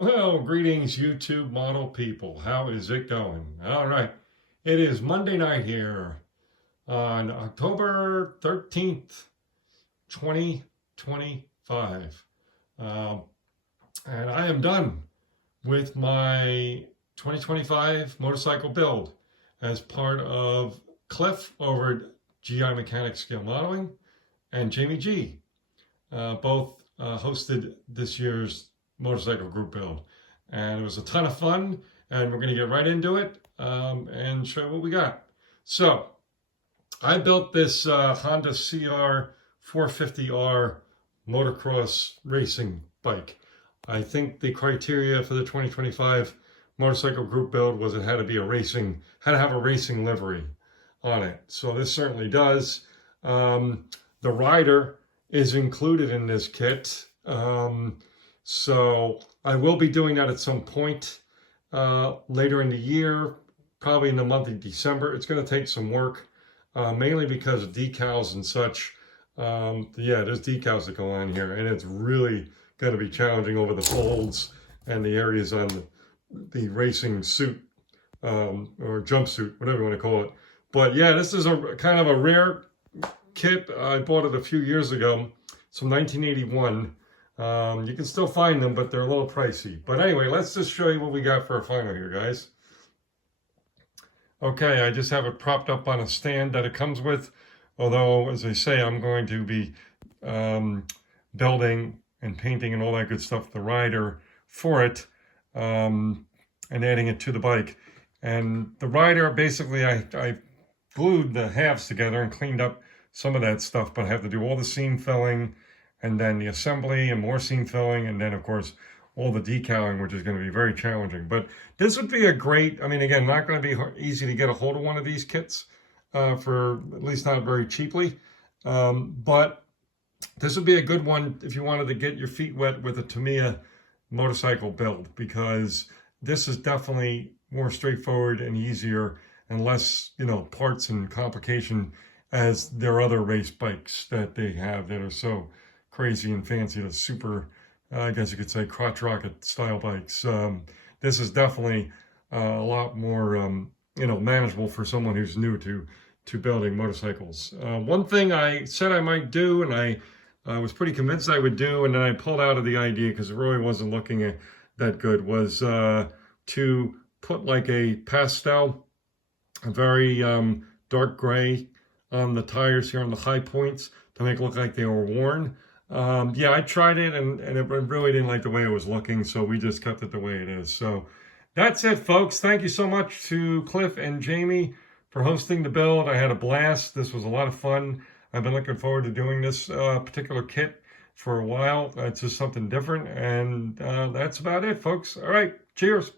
Well, greetings, YouTube model people. How is it going? All right. It is Monday night here on October 13th, 2025. Um, and I am done with my 2025 motorcycle build as part of Cliff over at GI Mechanics Scale Modeling and Jamie G. Both hosted this year's motorcycle group build. And it was a ton of fun, and we're going to get right into it and show what we got. So, I built this Honda CR 450R motocross racing bike. I think the criteria for the 2025 motorcycle group build was it had to have a racing livery on it. So this certainly does. The rider is included in this kit. So I will be doing that at some point later in the year, probably in the month of December. It's going to take some work, mainly because of decals and such. Yeah, there's decals that go on here, and it's really going to be challenging over the folds and the areas on the racing suit or jumpsuit, whatever you want to call it. But yeah, this is a kind of a rare kit. I bought it a few years ago. It's from 1981. You can still find them, but they're a little pricey. But anyway, let's just show you what we got for a final here, guys. Okay, I just have it propped up on a stand that it comes with. Although, as I say, I'm going to be building and painting and all that good stuff, the rider for it, and adding it to the bike. And the rider, basically, I glued the halves together and cleaned up some of that stuff, but I have to do all the seam filling and then the assembly and more seam filling, and then of course all the decaling, which is going to be very challenging. But this would be a great, I mean, again, not going to be easy to get a hold of one of these kits for at least not very cheaply. But this would be a good one if you wanted to get your feet wet with a Tamiya motorcycle build, because this is definitely more straightforward and easier and less, parts and complication as their other race bikes that they have that are so crazy and fancy, the super, I guess you could say, crotch rocket style bikes. This is definitely a lot more, manageable for someone who's new to building motorcycles. One thing I said I might do, and I was pretty convinced I would do, and then I pulled out of the idea because it really wasn't looking that good, was to put like a pastel, a very dark gray on the tires here on the high points to make it look like they were worn. Yeah, I tried it and it really didn't like the way it was looking, so we just kept it the way it is. So that's it, folks. Thank you so much to Cliff and Jamie for hosting the build. I had a blast. This was a lot of fun. I've been looking forward to doing this particular kit for a while. It's just something different, and that's about it, folks. All right, cheers.